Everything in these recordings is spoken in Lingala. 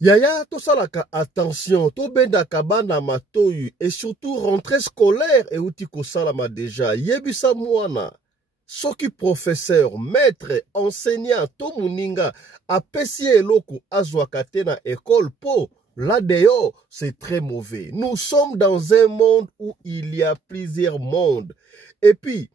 Yaya, tout ça, attention, tout bendaka bana matoyu, et surtout rentrée scolaire, et outi ko salama déjà, yebisa mwana, soki professeur, maître, enseignant, to muninga, apesi eloko azwakate na école po, là dehors, c'est très mauvais. Nous sommes dans un monde où il y a plusieurs mondes. Et puis,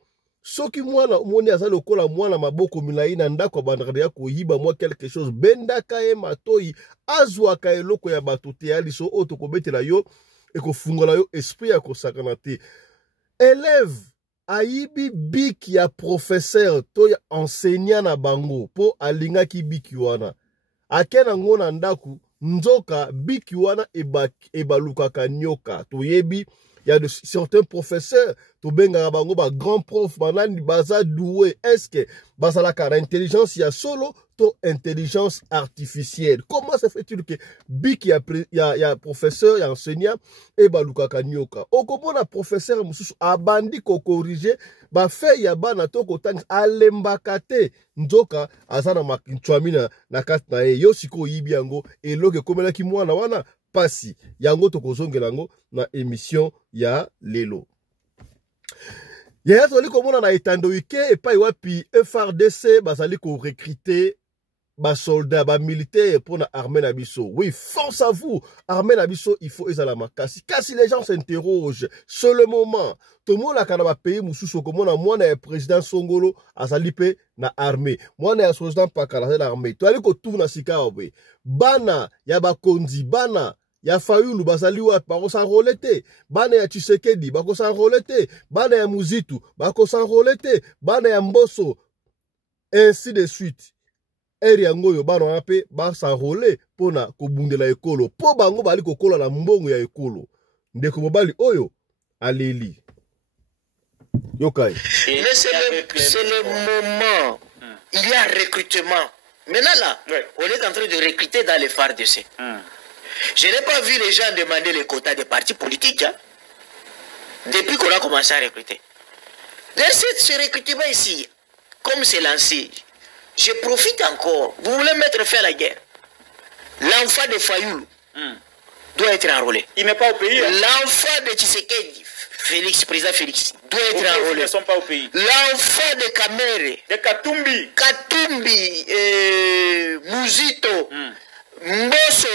soki mwana umoni aza lokola mwana maboko milai na ndako bandaka ya koyiba mwa quelque chose bendaka ye matoyi azwaka eloko ya bato te aliso oyo tokobetela yo ekofungola yo esprit ya kosakana te. Élève ayibi biki ya professeur to ya enseignant na bango po alingaki biki wana ake nango na ndako nzoka biki wana ebalukaka nyoka toyebi. Il y a certains professeurs, to benga bango ba grand prof, banani baza doué. Est-ce que bazalaka na intelligence ya solo to intelligence artificielle? Comment se fait-il que bik ya professeur, ya enseignant et baluka kanyoka? Okomona professeur mususu abandi ko corriger ba fait ya bana to ko tang alembakate nzoka azana makinchwami na kati na ye yo siko yibi yango eloke komela ki mwana wana pasi yango tokozongela yango na émission ya lelo. Yaya toli komona na etandoike epai wapi FRDC bazali ko recruter ba soldats, ba militaires pour la armée na biso. Oui, force à vous. Armée na biso, il faut ezala makasi. Kasi les gens s'interrogent, c'est le moment. Tout le monde a kana ba pays mususu komona mwana ya président Songolo azali pe na armée. Mwana ya président Pakala na armée. To ali ko tourna sika obe. Bana ya bakonzi, bana ya Fayulu bazali wapi bako s'enrôler te. Bana ya Tshisekedi bako s'enrôler te. Bana ya Muzitu bako s'enrôler te. Bana ya Mboso ainsi de suite. Eri yango yo bana ape ba s'enrôler pona kobundela ekolo. Po bango bali kokola na mbongo ya ekolo. Ndeko mobali oyo aleli. Yokai. Mais c'est le moment. Il y a recrutement. Maintenant là, on est en train de recruter dans les FARDC. Je n'ai pas vu les gens demander les quotas des partis politiques hein, depuis qu'on a commencé à recruter. Ce recrutement ici, comme c'est lancé, je profite encore. Vous voulez mettre fin à la guerre. L'enfant de Fayoulou doit être enrôlé. Il n'est pas au pays. Hein? L'enfant de Tshisekedi, Félix, président Félix, doit être enrôlé. Ils ne sont pas au pays. L'enfant de Kamere, de Katumbi, Muzito, Mboso,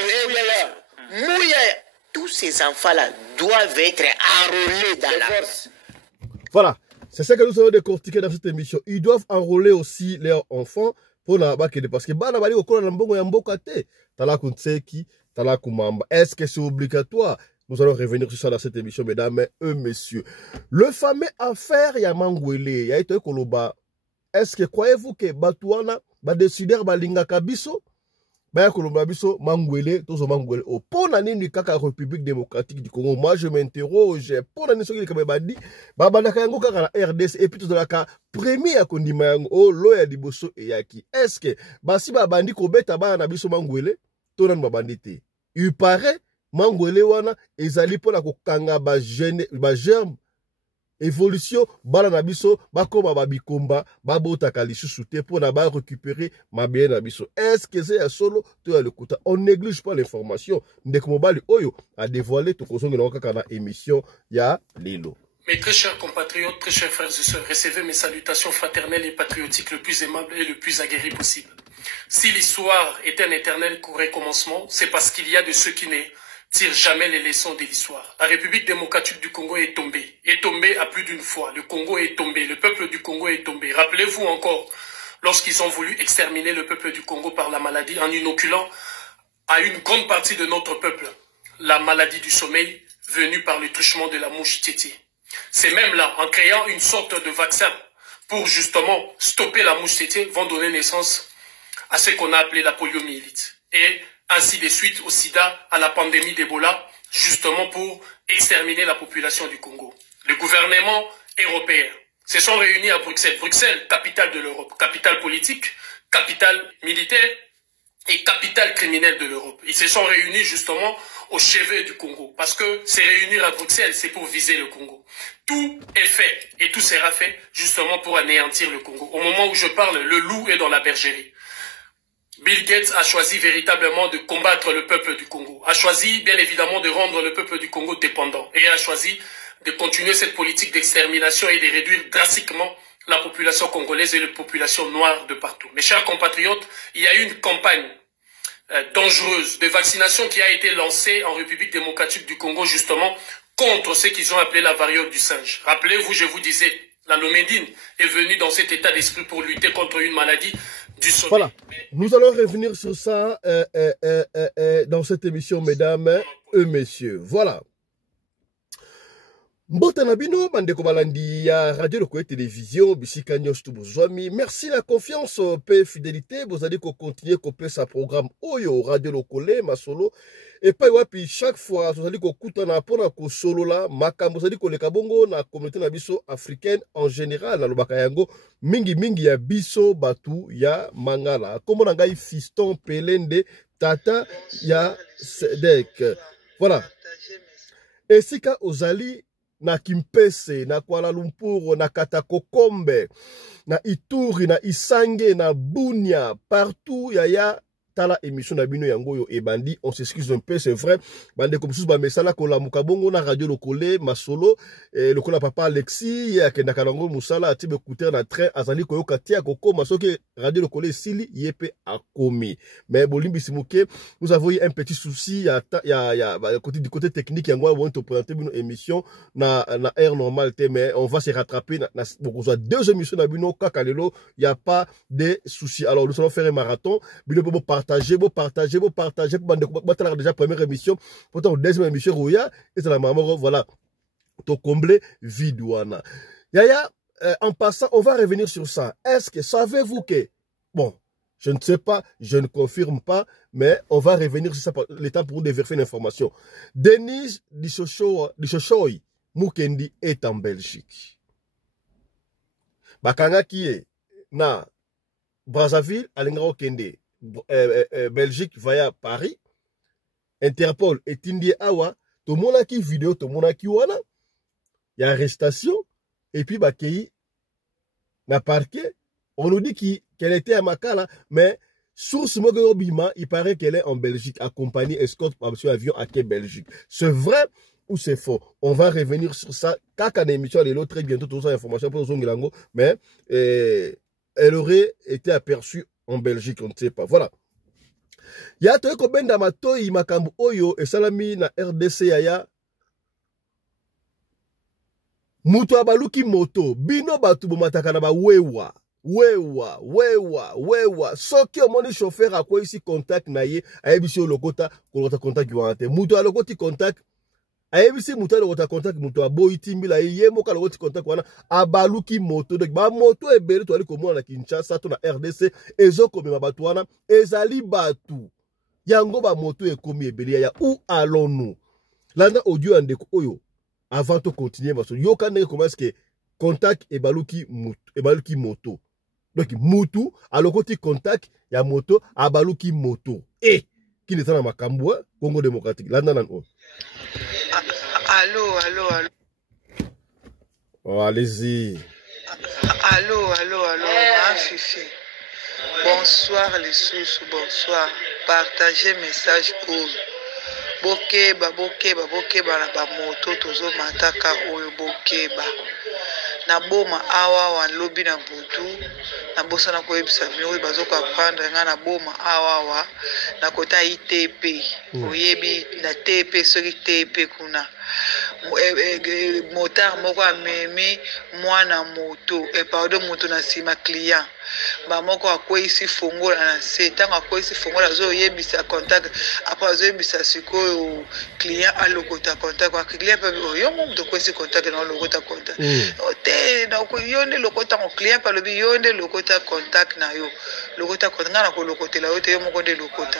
Mouya, tous ces enfants-là doivent être enrôlés dans la force. Voilà, c'est ça que nous allons décortiquer dans cette émission. Ils doivent enrôler aussi leurs enfants pour la bakede parce que bana bali okola na mbongo ya mboka te. Tala kuntseki, tala kumamba. Est-ce que c'est obligatoire? Nous allons revenir sur ça dans cette émission, mesdames et messieurs. Le fameux affaire ya Mangwele, ya ito koloba. Est-ce que croyez-vous que Batouana va décider balinga kabiso? Baya koloba biso Mangwele, tozo Mangwele. O pona nini kaka République démocratique du Congo? Moi je m'interroge. Pona nini soki kaba badi, babandaka yango kaka na RDC et puis tozo la ka premier ya kondima yango o lo ya liboso e yaki. Est-ce que basi babandi ko beta bana na biso Mangwele? Tona ni babandi te. Il paraît Mangwele wana ezali pona ko kanga ba germe évolution bala na biso bakoma babikomba babota kalisusu te pona ba récupérer mabien na biso. Est-ce que c'est solo to ya lekuta? On néglige pas l'information. Ndeko mobali oyo a dévoilé to kozonga na kaka na émission ya lelo. Mes très chers compatriotes, très chers frères et sœurs, recevez mes salutations fraternelles et patriotiques le plus aimable et le plus aguerri possible. Si l'histoire est un éternel recommencement, c'est parce qu'il y a de ceux qui ne tirent jamais les leçons de l'histoire. La République démocratique du Congo est tombée à plus d'une fois. Le Congo est tombé, le peuple du Congo est tombé. Rappelez-vous encore, lorsqu'ils ont voulu exterminer le peuple du Congo par la maladie, en inoculant à une grande partie de notre peuple la maladie du sommeil venue par le truchement de la mouche tétée. C'est même là, en créant une sorte de vaccin pour justement stopper la mouche tétée, vont donner naissance à ce qu'on a appelé la poliomyélite. Et ainsi de suite au sida, à la pandémie d'Ebola, justement pour exterminer la population du Congo. Le gouvernement européen se sont réunis à Bruxelles. Bruxelles, capitale de l'Europe, capitale politique, capitale militaire et capitale criminelle de l'Europe. Ils se sont réunis justement au chevet du Congo. Parce que se réunir à Bruxelles, c'est pour viser le Congo. Tout est fait et tout sera fait justement pour anéantir le Congo. Au moment où je parle, le loup est dans la bergerie. Bill Gates a choisi véritablement de combattre le peuple du Congo, a choisi bien évidemment de rendre le peuple du Congo dépendant et a choisi de continuer cette politique d'extermination et de réduire drastiquement la population congolaise et la population noire de partout. Mes chers compatriotes, il y a eu une campagne dangereuse de vaccination qui a été lancée en République démocratique du Congo justement contre ce qu'ils ont appelé la variole du singe. Rappelez-vous, je vous disais, la Lomédine est venue dans cet état d'esprit pour lutter contre une maladie du sommeil. Voilà, nous allons revenir sur ça dans cette émission, mesdames et messieurs. Voilà. Mbota Nabino, Bandeko Balandi, ya Radio Lokoé Télévision, Bisika Nyos Tubuzwami. Merci la confiance, paix, fidélité. Vous allez continuer à couper sa programme Oyo, Radio Lokolé, Masolo. Et pas wapi, chaque fois, vous allez couper na pona ko solo la, makam, vous allez le kabongo na communauté nabiso africaine en général, na lobakayango, mingi ya biso batu ya mangala. Comme on a gagné fiston, pelende, tata, ya sedek. Voilà. Et si ka ozali, na Kimpese, na Kuala Lumpur, na Katakokombe, na Ituri, na Isange, na Bunia, partout, yaya tala émission na bino yango yo ebandi, on s'excuse un peu, c'est vrai. Bande comme sous ba mesala ko la mukabongo na Radio Lokolé, Masolo, et lokola papa Alexis, ya kenda kalango musala atibe écouteur na train azali ko yoka tia koko masoke Radio Lokolé sili yepe akomi. Mais bolimbi simuke, nous avons eu un petit souci du côté technique yango on te présenter une émission na air normal mais on va se rattraper na deux émissions na bino kakalelo, il y a pas de souci. Alors nous allons faire un marathon, bino pour partager pour déjà première émission, pourtant deuxième émission rouya et c'est la maman voilà to combler vidouana. Yaya, en passant, on va revenir sur ça. Est-ce que savez-vous que bon, je ne sais pas, je ne confirme pas, mais on va revenir sur ça le temps pour vérifier l'information. Denis Dishoshoi Mukendi est en Belgique. Bakanga qui est na Brazzaville, Alingao Kende. Belgique via Paris, Interpol et Tindi Awa, tout le monde a qui vidéo, tout le monde a qui wana, il y a arrestation, et puis Bakei n'a parqué, on nous dit qu'elle était à Makala, mais source Mogobima, il paraît qu'elle est en Belgique, accompagnée, escorte par monsieur avion à Quai Belgique. C'est vrai ou c'est faux? On va revenir sur ça, quand on émission, elle est très bientôt, toute cette information pour Zongilango, mais elle aurait été aperçue en Belgique, on ne sait pas. Voilà. Ya to ko benda matoi makambu oyo esalami na RDC yaya. Mutu abaluki moto, bino batu bomataka na ba wewa. Soki omoni chauffeur akwa isi contact na ye, ayebisi lokota contact yuante. Mutu alokoti contact ayebisi mutu alokota contact mutu aboiti mbila ye moka alokoti contact wana abaluki moto. Donc ba moto ebele to ali komona na Kinshasa to na RDC ezoko mema batu wana ezali batu. Yango ba moto ekomi ebele ya où allons-nous? Landa audio andeko oyo avant de continuer parce que yo kanenge comment est-ce que contact ebaluki moto. Donc mutu alokoti contact ya moto abaluki moto. Et qui est dans makambo Congo démocratique. Landa nan o. Allô. Oh, allez-y. Allô, Fifi. Bonsoir les sous, bonsoir. Partagez message pour Bokeba na ba moto tozo mataka oyo Bokeba. Na boma awa wa lobi na butu. Na bosa na koyebisa bino oyo bazoko apprendre nga na boma awa wa na kota ITP. Oyebi na TP soki TP kuna. Motard moko amemi mwana moto pardon moto na sima client ba moko akwesi fongola na se tanga akwesi fongola zo yebisa contact apa zo yebisa sikoyo client alokota contact kwa client pa yo moto kwesi contact na lokota contact te na ko yonde lokota ko client pa lobi yonde lokota contact na yo lokota contact na ko lokotela yo te yo moko de lokota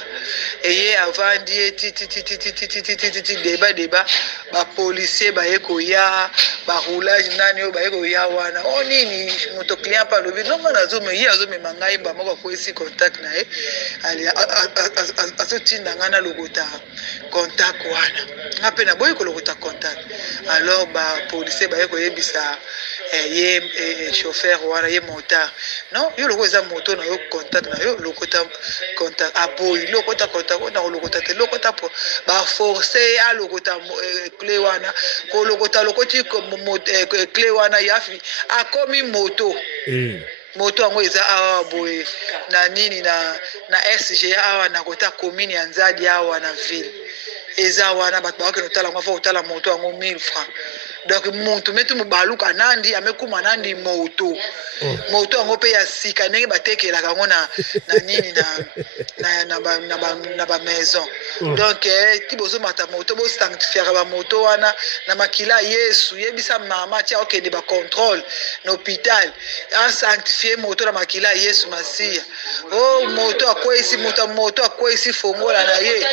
eye avandi ti débat ba policier ba yeko ya ba roulage nani yo ba yeko ya wana onini moto client pa lobi non na zo me ya zo me mangai ba moko ko isi contact na ye ali asotinda ngana lokota contact wana ngape na boy ko lokota contact alors ba policier ba yeko yebisa ye chauffeur wana ye motard non yo loko eza moto na yo contact na yo lokota contact aboyi lokota contact na lokota te lokota po ba forcer a lokota clé wana ko lokota lokoti clé wana yafi akomi moto moto yango eza awa boye na nini na SGA awa na kota commune ya Nzadi awa na ville eza wana bato bakeno tala ngo fa utala moto yango 1000 francs. Donc moto metu mubaluka nandi amekuma nandi moto moto yango pe ya sika ndenge batekela kango na nini na ba maison. Donc tibozo mata moto bo sanctifier ba moto wana na makila Yesu yebisa mama tia okende ba contrôle na hôpital en sanctifier moto na makila Yesu Masia. Oh moto akwesi moto akwesi fongola na ye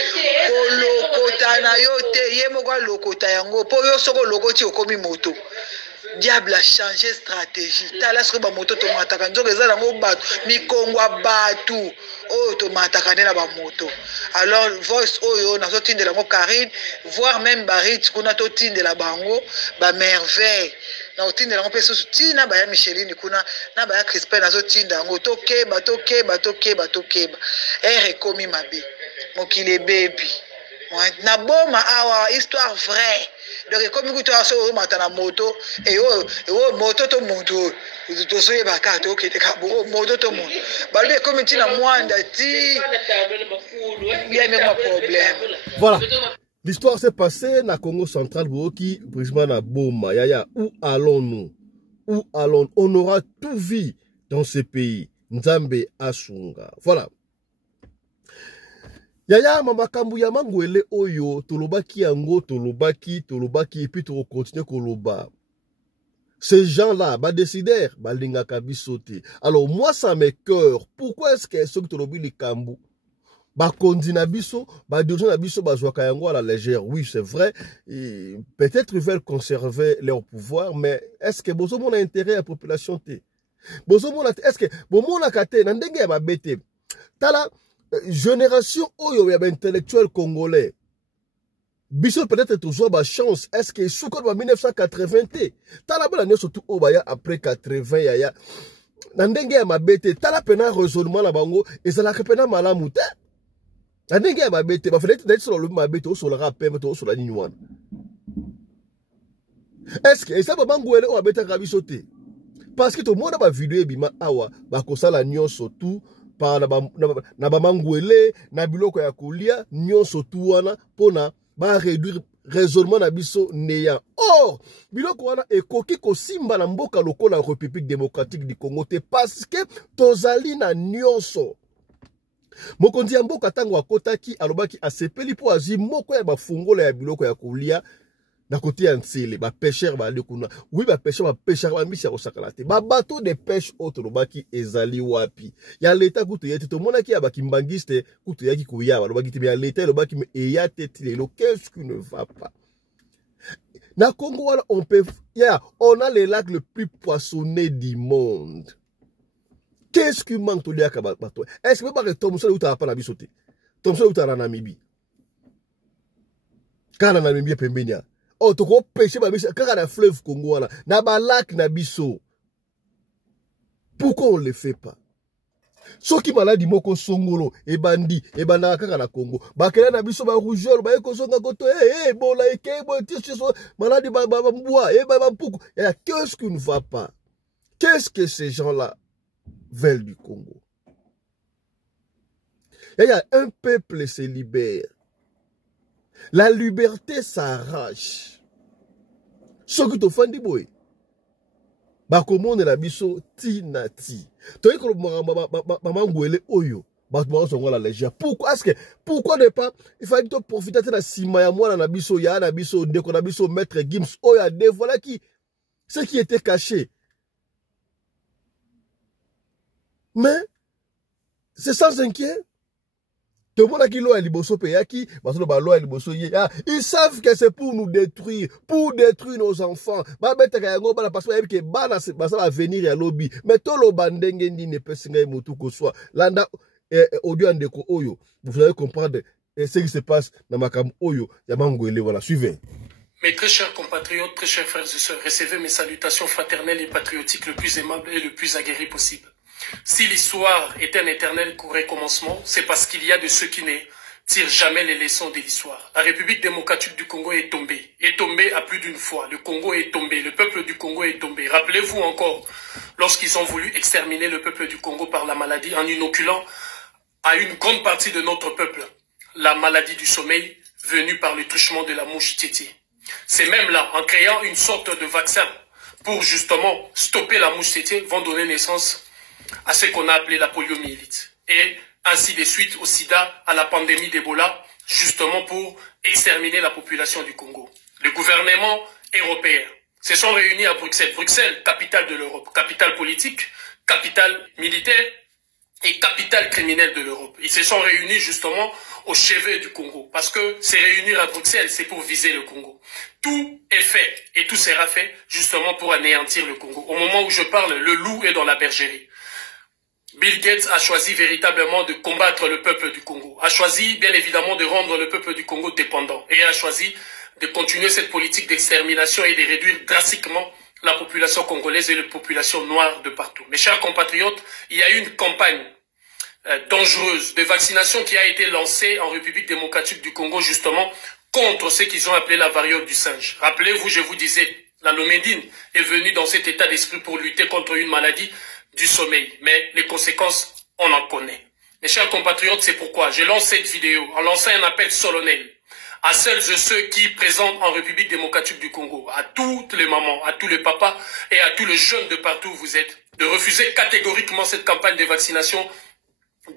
kolokota na yo te ye moko lokota yango po yo soko lokoti okomi moto. Diable a changé stratégie. Tala ce que ba moto to mataka nzoka eza nango bato mikongwa batu oh to mataka na ba moto. Alors voice oyo na so tindela ngo Karine voire même Barit kuna to tindela bango ba merveille na otindela ngo peso tina ba ya Micheline kuna na ba ya Crispin na so tinda ngo tokeba komi mabe mokile baby na boma awa histoire vraie. Donc comme vous avez so matana moto et moto to moto to so yeba ka to ke ka moto to moto balbe comme tina mwanda ti bien même problème. Voilà. L'histoire s'est passée na Congo central qui brisement na boma yaya où allons-nous? Où allons? On aura tout vu dans ce pays. Nzambe asunga. Voilà. Yaya mamakambu ya mangwele oyo tolobaki yango tolobaki et puis to continuer koloba. Ces gens-là ba décider ba lingaka bisote. Alors moi ça me cœur. Pourquoi est-ce que ceux qui tolobi likambu ba kondina biso ba dirigeant na biso ba zwaka yango à la légère? Oui, c'est vrai. Peut-être ils veulent conserver leur pouvoir, mais est-ce que bozo mon intérêt à la population te? Bozo mon est-ce que bon mon akate na ndenge ba bete. Tala génération oyo ya intellectuel congolais biso peut-être toujours ba chance est-ce que sous code 1980 te tala bala nyo surtout obaya après 80 ya na ndenge ya mabete tala pena raisonnement na bango ezala pena malamu te na ndenge ya mabete ba fallait d'être sur le mabete au solara pembe to sola nini wana est-ce que esa ba bangoele o abeta ka biso te parce que to mona ba vidéo ebima awa ba kosala nyonso tout par na bamangwele na biloko ya kolia nyonso tu wana pona ba réduire raisonnement na biso neya. Or biloko wana ekoki kosimba na mboka lokola République démocratique du Congo te parce que tozali na nyonso. Mokonzi ya mboka tango akotaki alobaki asepeli po azi moko ya bafungola ya biloko ya kolia na côté ya Ntsele ba pêcheur ba lekuna. Oui ba pêcheur ba mbisi ya kosakala te. Ba bateau de pêche autre lobaki ezali wapi. Ya leta kutu yete to monaki ya bakimbangiste kutu yaki kuya ba lobaki te ya leta lobaki me eya tete le qu'est-ce qui ne va pas. Na Congo wala on a les lacs le plus poissonnés du monde. Qu'est-ce qui manque to liaka bateau? Est-ce que ba Thomson uta pa na bisote? Thomson uta na Namibie. Kana na Namibie pembenia. Oh, tu peux pêcher quand la fleuve Congo là, na ba lac na biso. Pourquoi on le fait pas? Ce qui maladi moko songolo e bandi e bana kaka na Congo. Ba kela na biso ba rougeur ba ekozonga koto bola eke bo tiso maladi ba mboa ba mpuku. Qu'est-ce qui ne va pas? Qu'est-ce que ces gens-là veulent du Congo? Il y a un peuple se libère. La liberté s'arrache. Ce qui te fait boy. Bakomone la biso tinati. Toi que maman ngwele oyo. Batuma songo la légère. Pourquoi est-ce que pourquoi ne pas il fallait te profiter de la sima ya moi na biso ya na biso ndeko na biso maître Gims oya de voilà qui ce qui était caché. Mais c'est sans inquiet. Tout le monde qui l'a liboso payaki, ils savent que c'est pour nous détruire, pour détruire nos enfants. Parce que va venir à lobby. Mais tout le bandenge ne peut pas mutu que soit. Landa audio andeko oyo. Vous allez comprendre ce qui se passe dans Makam oyo. Yamangwele voilà, suivez. Mes très chers compatriotes, très chers frères et sœurs, recevez mes salutations fraternelles et patriotiques le plus aimable et le plus aguerri possible. Si l'histoire est un éternel recommencement, c'est parce qu'il y a de ceux qui ne tirent jamais les leçons de l'histoire. La République démocratique du Congo est tombée à plus d'une fois. Le Congo est tombé, le peuple du Congo est tombé. Rappelez-vous encore, lorsqu'ils ont voulu exterminer le peuple du Congo par la maladie, en inoculant à une grande partie de notre peuple la maladie du sommeil venue par le truchement de la mouche Titi. C'est même là, en créant une sorte de vaccin pour justement stopper la mouche Titi, vont donner naissance à ce qu'on a appelé la poliomyélite. Et ainsi de suite au sida, à la pandémie d'Ebola, justement pour exterminer la population du Congo. Le gouvernement européen se sont réunis à Bruxelles. Bruxelles, capitale de l'Europe, capitale politique, capitale militaire et capitale criminelle de l'Europe. Ils se sont réunis justement au chevet du Congo. Parce que se réunir à Bruxelles, c'est pour viser le Congo. Tout est fait et tout sera fait justement pour anéantir le Congo. Au moment où je parle, le loup est dans la bergerie. Bill Gates a choisi véritablement de combattre le peuple du Congo, a choisi bien évidemment de rendre le peuple du Congo dépendant et a choisi de continuer cette politique d'extermination et de réduire drastiquement la population congolaise et la population noire de partout. Mes chers compatriotes, il y a eu une campagne dangereuse de vaccination qui a été lancée en République démocratique du Congo justement contre ce qu'ils ont appelé la variole du singe. Rappelez-vous, je vous disais, la Lomédine est venue dans cet état d'esprit pour lutter contre une maladie du sommeil. Mais les conséquences, on en connaît. Mes chers compatriotes, c'est pourquoi je lance cette vidéo en lançant un appel solennel à celles et ceux qui présentent en République démocratique du Congo, à toutes les mamans, à tous les papas et à tous les jeunes de partout où vous êtes, de refuser catégoriquement cette campagne de vaccination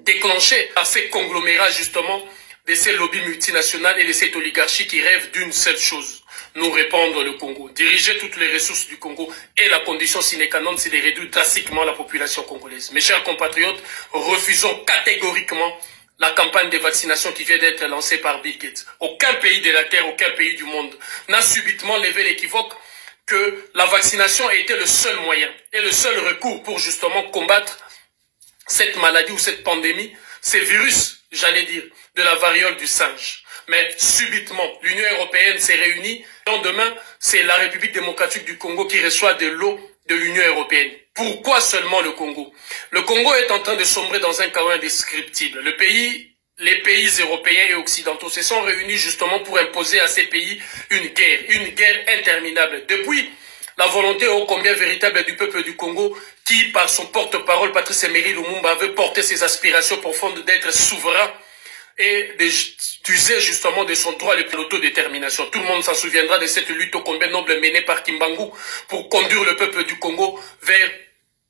déclenchée par ces conglomérats justement de ces lobbies multinationales et de cette oligarchie qui rêvent d'une seule chose, nous répandre le Congo, diriger toutes les ressources du Congo et la condition sine qua non, c'est de réduire drastiquement la population congolaise. Mes chers compatriotes, refusons catégoriquement la campagne de vaccination qui vient d'être lancée par Bill Gates. Aucun pays de la Terre, aucun pays du monde n'a subitement levé l'équivoque que la vaccination a été le seul moyen et le seul recours pour justement combattre cette maladie ou cette pandémie, ces virus, j'allais dire, de la variole du singe. Mais subitement, l'Union européenne s'est réunie. Le lendemain, c'est la République démocratique du Congo qui reçoit de l'eau de l'Union européenne. Pourquoi seulement le Congo? Le Congo est en train de sombrer dans un chaos indescriptible. Les pays européens et occidentaux se sont réunis justement pour imposer à ces pays une guerre interminable. Depuis la volonté ô combien véritable du peuple du Congo qui, par son porte-parole, Patrice Emery Lumumba, veut porter ses aspirations profondes d'être souverain et d'user justement de son droit à l'autodétermination. Tout le monde s'en souviendra de cette lutte ô combien noble menée par Kimbangu pour conduire le peuple du Congo vers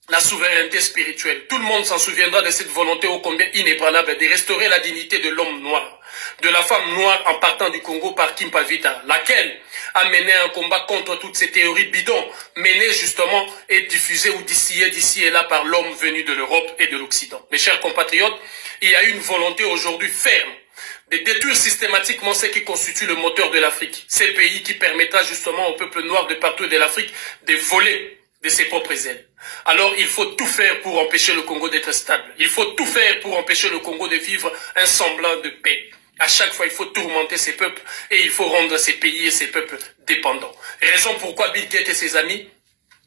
la souveraineté spirituelle. Tout le monde s'en souviendra de cette volonté ô combien inébranlable de restaurer la dignité de l'homme noir, de la femme noire en partant du Congo par Kimpa Vita, laquelle a mené un combat contre toutes ces théories bidons, menées justement et diffusées ou distillées d'ici et là par l'homme venu de l'Europe et de l'Occident. Mes chers compatriotes, il y a une volonté aujourd'hui ferme de détruire systématiquement ce qui constitue le moteur de l'Afrique. Ces pays qui permettra justement au peuple noir de partout de l'Afrique de voler de ses propres ailes. Alors il faut tout faire pour empêcher le Congo d'être stable. Il faut tout faire pour empêcher le Congo de vivre un semblant de paix. À chaque fois, il faut tourmenter ces peuples et il faut rendre ces pays et ces peuples dépendants. Raison pourquoi Bill Gates et ses amis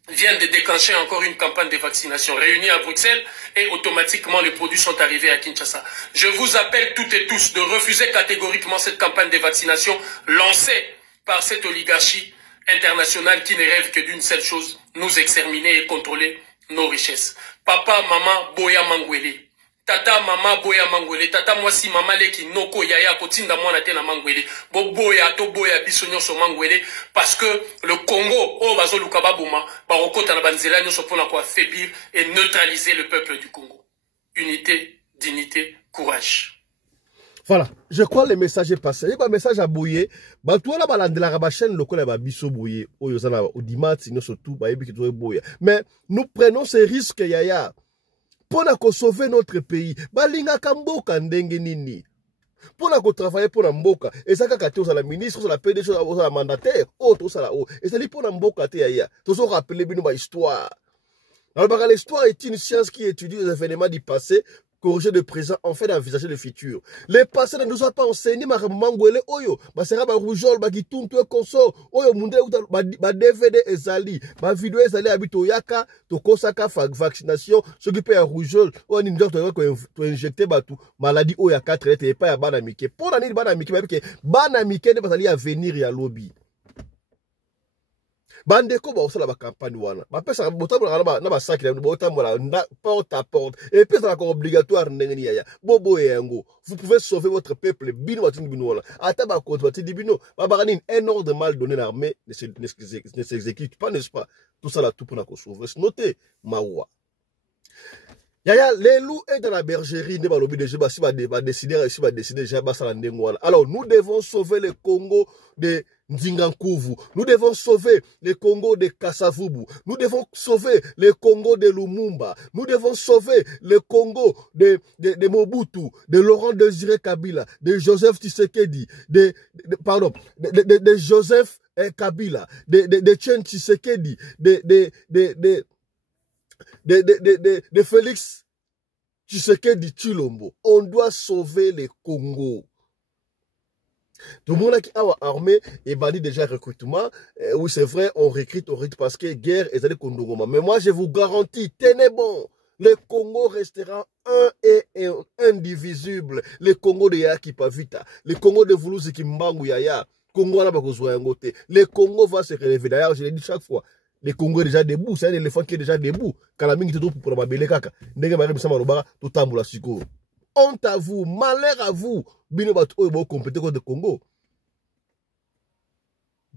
viennent de déclencher encore une campagne de vaccination réunie à Bruxelles et automatiquement les produits sont arrivés à Kinshasa. Je vous appelle toutes et tous de refuser catégoriquement cette campagne de vaccination lancée par cette oligarchie internationale qui ne rêve que d'une seule chose, nous exterminer et contrôler nos richesses. Papa, maman, boya mangwele. Tata, mama, boya mangwele. Tata, mwasi, mama, leki, noko, yaya, kotinda, mwana, tena mangwele. Bo boya, to boya, bisonyo, so mangwele. Parce que le Congo, oh, bazo lukaba bouma, baroko, tanabanzela, nyoso pona kwa affaiblir et neutraliser le peuple du Congo. Unité, dignité, courage. Voilà, je crois le message est passé. Il y a un message à bouiller. Bah, tout le monde a la chaîne locale va biso bouiller. Au dimanche, nous surtout, bah, mais nous prenons ces risques, yaya. Pour sauver notre pays. Bah, linga kamboka ndenge nini. Pour travailler pour Mboka. Et ça, quand tu as la ministre, la PDG, la mandataire, tout ça là-haut. Et c'est pour Mboka, yaya. Tout ça, rappeler une histoire. Alors, l'histoire est une science qui étudie les événements du passé corriger le présent, en fait d'envisager le futur. Les passés ne nous ont pas enseigné Mangwele Oyo, Basera Baroujol, Bagituntu et Konso, Oyo Munde, DVD Ezali, ma vidéo Ezali habito Yaka, Tokosaka, vaccination, s'occuper à Roujol, on a injecté Batou, maladie Oyaka, traité, et pas à Banamike. Pour l'année de Banamike, Banamike ne va aller à venir et à lobby. Bandeko ba osala ba campagne wana ba pesa botambola na ba sac na botambola porte à porte et puis ça obligatoire ndengeni ya bobo yango vous pouvez sauver votre peuple bino batini bino wana ata ba contre batini bino ba barani un ordre mal donné l'armée ne s'exécute pas, n'est-ce pas? Tout ça là tout pour la sauver. Notez mawa Yaya, les loups est dans la bergerie, ne va lobby de Jéba, si va décider, Jéba, ça l'endengouana. Alors, nous devons sauver le Congo de Ndingankuvu. Nous devons sauver le Congo de Kassavubu. Nous devons sauver le Congo de Lumumba. Nous devons sauver le Congo de Mobutu, de Laurent Désiré Kabila, de Joseph Tshisekedi, de Joseph Kabila, de Chen Tshisekedi, de Félix Tshisekedi Tshilombo. On doit sauver le Congo. Tout le monde qui a armé et bandit déjà recrutement. Oui, c'est vrai, on recrute parce que guerre est allée Kondongoma. Mais moi, je vous garantis, tenez bon. Le Congo restera un et indivisible. Le Congo de Yaki Pavita. Le Congo de Vuluzi Kimbangu Yaya. Congo n'a pas besoin de côté. Le Congo va se relever. D'ailleurs, je l'ai dit chaque fois. Le Congo est déjà debout, c'est un éléphant qui est déjà debout. Quand la mingi te trouve pour la babele kaka, ndenge mari bisama lobara, tout tamboula siko. Honte à vous, malheur à vous, bino bat oyo compété contre le Congo.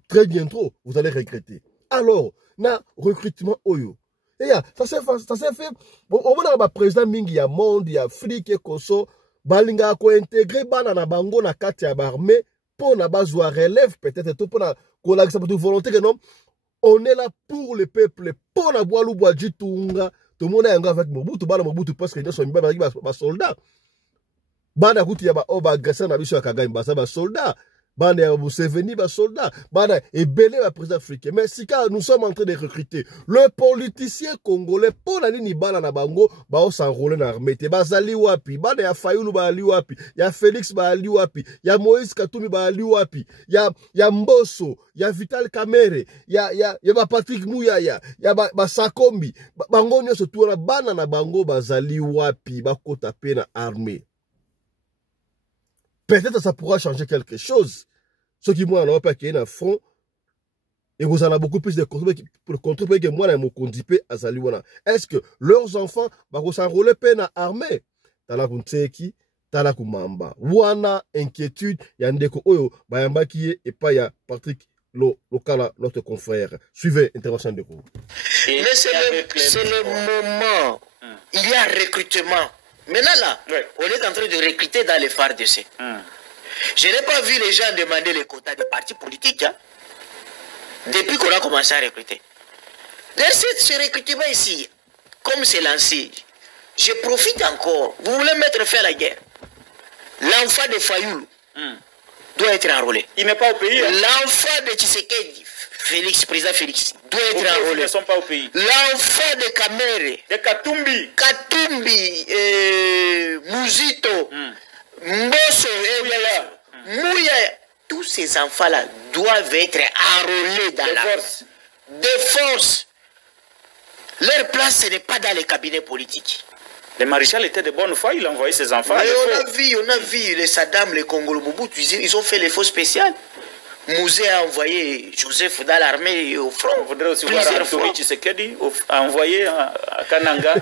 Très bientôt, vous allez regretter. Alors, na recrutement oyo. Et ça s'est fait. Bon, on va avoir président mingi ya monde, ya Afrique et Koso, balinga ko intégrer bana na bango na kati ya barmé pour na bazwa relève peut-être tout pour na ko la volonté que non. On est là pour le peuple, pour la boalou boadji tunga. Tout le monde est avec Mobutu, bana Mobutu parce que nous sommes des soldats. Bana kuti ya ba oba agresseur na biso ya Kagame, ba soldats. Bana ya Museveni, ba soldats. Bana ebele ba président africain. Mais si car nous sommes en train de recruter le politicien congolais pour la nini bana na bango, ba o s'enrôler na armée. Ba zali wapi, bana ya Fayulu ba ali wapi, ya Félix ba ali wapi, ya Moïse Katumbi ba ali wapi, ya Mbosso, ya Vital Kamerhe, ya ba Patrick Muyaya, ya ba Sakombi, bango nyoso tuona bana na bango ba zali wapi, ba kota pe na armée. Peut-être ça pourra changer quelque chose. Ceux qui moi n'ont pas qu'il y ait un front, et vous en avez beaucoup plus de contrôle que moi, mon condipé à Zaliwana. Est-ce que leurs enfants vont s'enrôler peine à armée? Tala Kunteki, Tala Kumamba. Wana, inquiétude, Yandeko Oyo, Bayamba Kie, et pas ya Patrick Lokala, notre confrère. Suivez, intervention de cours. Mais c'est le moment. Il y a recrutement. Maintenant là, on est en train de recruter dans les FARDC. Je n'ai pas vu les gens demander les quotas des partis politiques hein, depuis qu'on a commencé à recruter. Ce recrutement ici, comme c'est lancé, je profite encore. Vous voulez mettre fin à la guerre. L'enfant de Fayoulou doit être enrôlé. Il n'est pas au pays. Hein? L'enfant de Tshisekedi, Félix, président Félix, doit être enrôlé. Ils ne sont pas au pays. L'enfant de Kamerhe, de Katumbi, Muzito, Mbosso, Mouya, tous ces enfants-là doivent être enrôlés dans la force. De force. Leur place, ce n'est pas dans les cabinets politiques. Le maréchal était de bonne foi, il a envoyé ses enfants. Mais on a vu les Saddam, les Congolais, Mobutu, ils ont fait les forces spéciales. Mouzé a envoyé Joseph dans l'armée au front. On voudrait aussi voir Anthony Tshisekedi a envoyé à Kananga.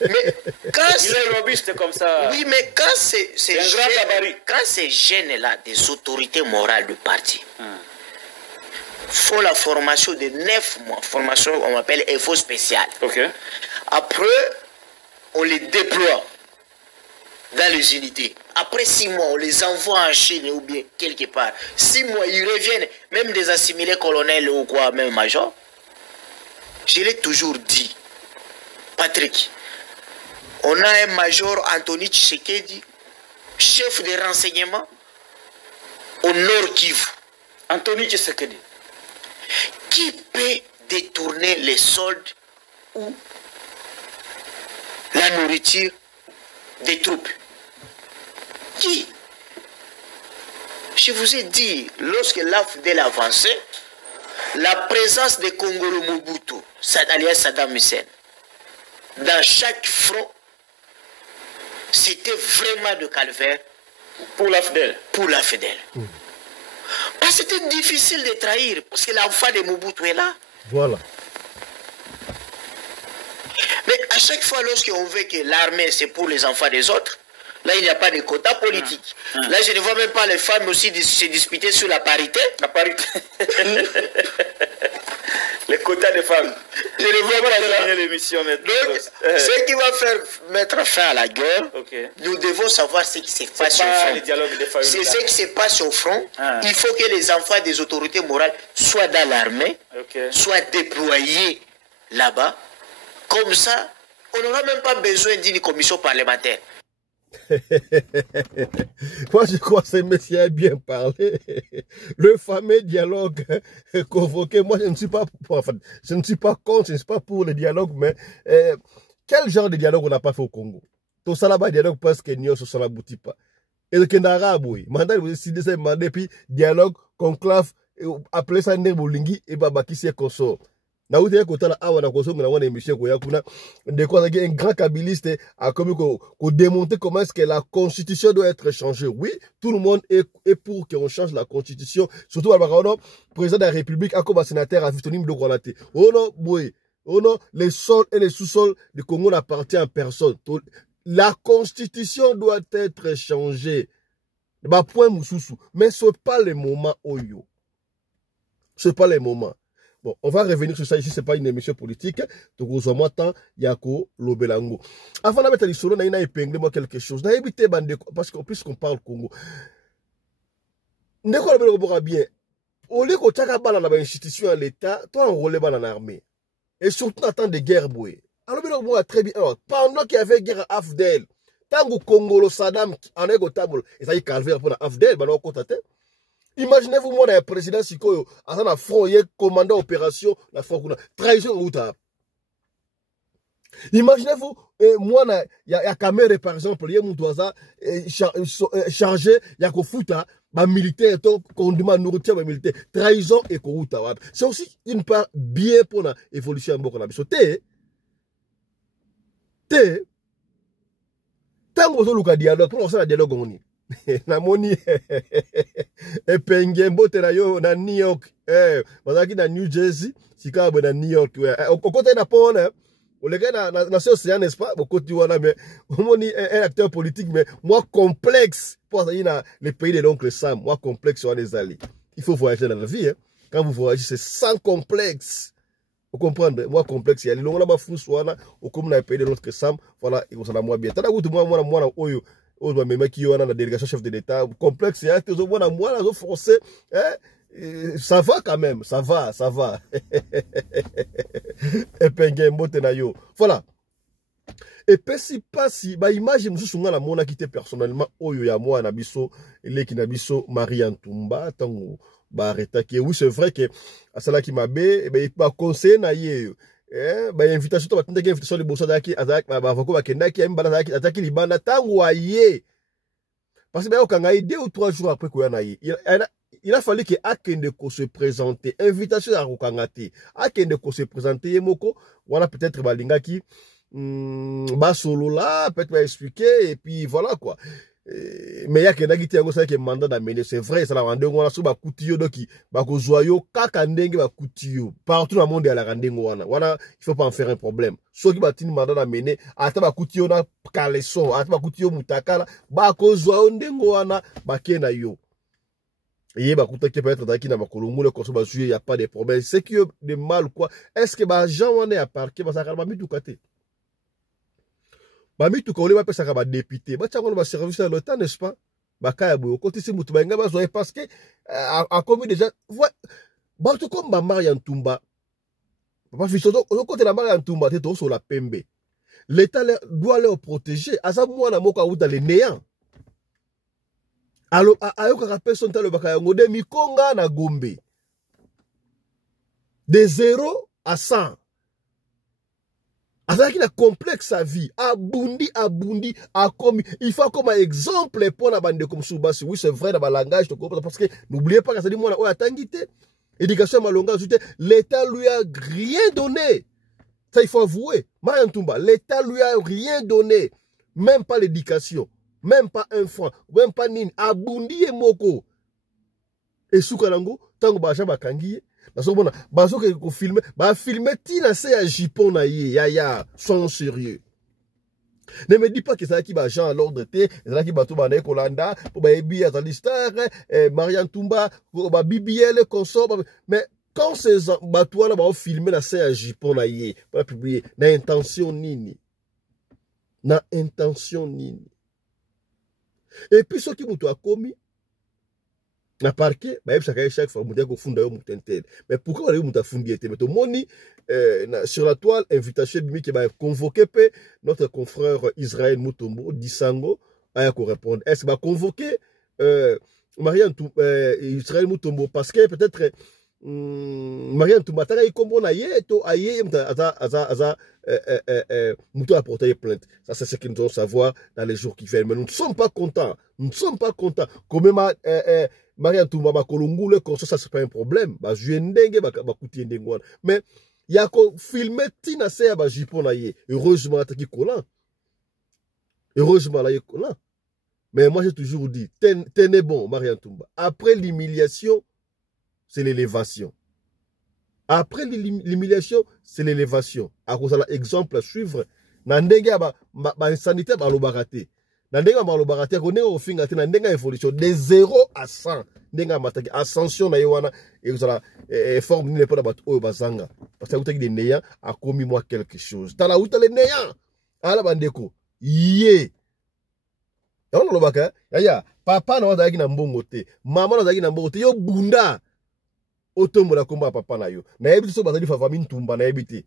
Mais quand il est robuste comme ça. Oui, mais quand ces jeunes-là, des autorités morales du parti, font la formation de 9 mois, formation on appelle EFO spéciale. Après, on les déploie dans les unités. Après 6 mois, on les envoie en Chine ou bien quelque part. 6 mois, ils reviennent, même des assimilés colonels ou quoi, même major. Je l'ai toujours dit, Patrick, on a un major Anthony Tshisekedi, chef de renseignement au Nord Kivu. Anthony Tshisekedi. Qui peut détourner les soldes ou la nourriture des troupes. Qui? Je vous ai dit, lorsque l'AFDEL avançait, la présence de Kongolo Mobutu, alias Saddam Hussein, dans chaque front, c'était vraiment de calvaire pour l'AFDEL. Pour l'AFDEL. Parce que c'était difficile de trahir, parce que l'enfant de Mobutu est là. Voilà. Mais à chaque fois, lorsqu'on veut que l'armée, c'est pour les enfants des autres, là, il n'y a pas de quota politique. Là, je ne vois même pas les femmes aussi se disputer sur la parité. La parité. Les quotas des femmes. Je ne vois pas ça. L'émission maintenant. Donc, ce qui va faire mettre fin à la guerre, nous devons savoir ce qui se passe au front. C'est ce qui se passe au front. Il faut que les enfants des autorités morales soient dans l'armée, soient déployés là-bas. Comme ça, on n'aura même pas besoin d'une commission parlementaire. Moi, je crois que ce monsieur a bien parlé. Le fameux dialogue convoqué, moi, je ne suis pas contre, je ne suis pas pour le dialogue, mais quel genre de dialogue on n'a pas fait au Congo? Tout ça là-bas, dialogue parce que nous, ça n'aboutit pas. Et le Kendara, oui, mandat, vous décidez de demander, puis dialogue, conclave, appeler ça Nerbolingi et Babaki, c'est consort. Na outé ko tala awa na kosonga na wana émission ko yakuna de quoi un grand kabiliste a comme ko démontrer comment est-ce que la constitution doit être changée. Oui, tout le monde est pour qu'on change la constitution, surtout le président de la République a comme sénateur a Victorine de Rolate. Oh non, boy. Oh non, les sols et les sous-sols du Congo n'appartiennent à personne. La constitution doit être changée. Bah point moussoussou, mais ce n'est pas le moment oyo. Ce n'est pas le moment. Bon, on va revenir sur ça ici, ce n'est pas une émission politique. Donc, au moins, Yako, Lobelango. Avant de mettre les solos, on a épinglé moi quelque chose. On a évité, parce qu'en plus qu'on parle Congo. On a bien. Au lieu qu'on t'a dans l'institution à l'État, toi, on relève dans l'armée. Et surtout, en temps de guerre, boué. Alors, on a très bien. Alors, pendant qu'il y avait guerre à AFDEL, tant que Congo, Saddam, en est au table, et ça y est calvaire pour AFDEL, on a côté. Imaginez-vous, moi, le président Sikoyo, à la front, il est commandant opération, la front, trahison ou ta. Imaginez-vous, moi, il y a Kamere, par exemple, il y a Moutouaza, chargé, il y a Kofuta, militaire, qu'on demande nourriture, militaire, trahison et Kouta. C'est aussi une part bien pour l'évolution en Bokona. Tant que vous avez dialogue, pour l'instant, le dialogue, on y. Namoni epenge mbote na yo na New York bazaki na New Jersey sikaba na New York okote na pona olega na océan n'est-ce pas okoti wana mais omoni un acteur politique mais moi complexe pour ça na les pays de l'oncle Sam moi complexe sur les alliés. Il faut voyager dans la vie hein. Quand vous voyagez c'est sans complexe. Vous comprenez moi complexe il y a les longs là-bas fou soana au comme na pays de l'oncle Sam voilà et ça la moi bien tada moi oyo même qui est la délégation chef de l'État, complexe, moi, français, ça va quand même, ça va. Voilà. Et puis si pas si, bah image je me suis la mona quitté personnellement, oyo ya moi na biso, leki na biso Marie Ntumba, tango ba retaki. Oui, c'est vrai que à cela qui m'a bé, ben il va conseiller na ye. Bah invitation to batende ke invitation de boso daki azak ba vako ba kendaki mbala daki ataki libanda tango aye parce que okanga 2 ou 3 jours après ko yana il a fallu que akende ko se présenter invitation à kokangati akende ko se présenter yemoko voilà peut-être balingaki ba solo là peut-être va expliquer et puis voilà quoi. Mais il y a quelqu'un qui a un mandat d'amener, c'est vrai, ça l'a rendu on a sous ba kutiyo doki ba ko joyo kaka ndenge ba kutiyo partout dans le monde à la rende ngwana voilà il faut pas en faire un problème so qui ba tin mandat d'amener ata ba kutiyo na kaleson ata ba kutiyo mutakala ba ko joyo ndenge wana ba kena yo et ba kutaki peut être daki na makolongule ko so ba jouer il y a pas de problème c'est que de mal quoi est-ce que ba gens on est à parquer ba ça ba mitu kate Bami tout collé, ça va député. Bah, tiens, on va servir à l'OTAN, n'est-ce pas? Bah, quand il y a côté, c'est Moutou Benga, parce que, a commis déjà, ouais, bah, tout comme Marie Ntumba. Papa Fichodo, au côté de la Marie Ntumba, t'es sur la PMB. L'État doit les protéger. À ça, moi, na moka ou dans les néants. Alors, à yo rappelle son temps le bakayango de Mikonga na Gombe. De 0 à 100. Azaki na complexe sa vie, abundi, akomi, il faut comme exemple pour la bande comme Soubasi. Oui, c'est vrai dans le langage, parce que n'oubliez pas que ça dit moi, atangité, éducation malonga, l'État lui a rien donné. Ça, il faut avouer. Mariam Toumba, l'État lui a rien donné. Même pas l'éducation, même pas un franc, même pas nini, abundi et moko. Et Soukalango, tango baja bakangi, bazo ke ko filmer, ba filmer tina se ya jipon na ye, ya, soyons sérieux. Ne me dis pas que ça qui va Jean à l'ordre de ça qui va tout banaï Kolanda, pour ba ebi azali star, Mariam Toumba, ba BBL consort, mais quand ces batouans là va filmer la se ya jipon na ye, va publier na intention nini. Na intention nini. Et puis ce qui moutou a commis na parquet, bah chaque fois moutou ko funda yo moutentel. Mais pourquoi on moutou fundi était mais to moni sur la toile invitation bimi qui va convoquer notre confrère Israël Mutombo Disango a ko répondre. Est-ce va convoquer Mariam Israël Mutombo parce que peut-être Mariam Toumba tanga ikombo na ye to aye aza moutou a porté plainte. Ça c'est ce que nous devons savoir dans les jours qui viennent. Mais nous ne sommes pas contents. Nous ne sommes pas contents. Comme Mariam Toumba ba kolongule comme ça c'est pas un problème. Ba juendenge ba kuti ndengwana. Mais il y a ko filmer tina se ba jipon na ye. Heureusement ataki kolan. Heureusement la ye kolan. Mais moi j'ai toujours dit tenez bon Mariam Toumba. Après l'humiliation c'est l'élévation. Après l'humiliation, c'est l'élévation. À cause de l'exemple à suivre, Nandenge ba insanité ba lobarate. Nandenge ba lobarate, on est au fin de Nandenge évolution de 0 à 100. Ndenga mataki ascension na yowana et vous allez forme n'est pas la bateau au bazanga. Parce que vous avez des néants a commis moi quelque chose. T'as la où t'as les néants. À la bandeko. Yé. On a le baka. Yaya. Papa n'a pas na mbongo te. Maman n'a na mbongo te. Yo bunda. Otombo la komba papa na yo. Na yebi so bazali famille Ntumba na yebi te.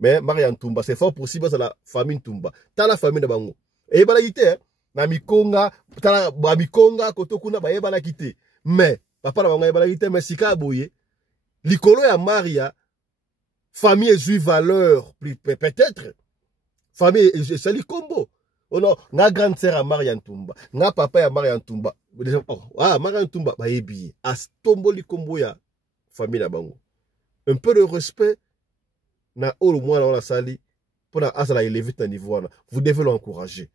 Mais Mariam Toumba c'est fort possible c'est la famille Ntumba. Ta la famille na bango. E bala kité na mikonga, ta la ba mikonga koto kuna ba yeba na kité. Mais papa na bango yeba na kité mais sika boye. Likolo ya Maria famille juive valeur peut-être. Famille sali combo. Oh non, na grande sœur à Mariam Toumba, na papa ya Mariam Toumba. Mariam Toumba ba yebi astombo likombo ya famille na bango. Un peu de respect na olo mwana la sali pour na asala élever ton niveau na. Vous devez l'encourager.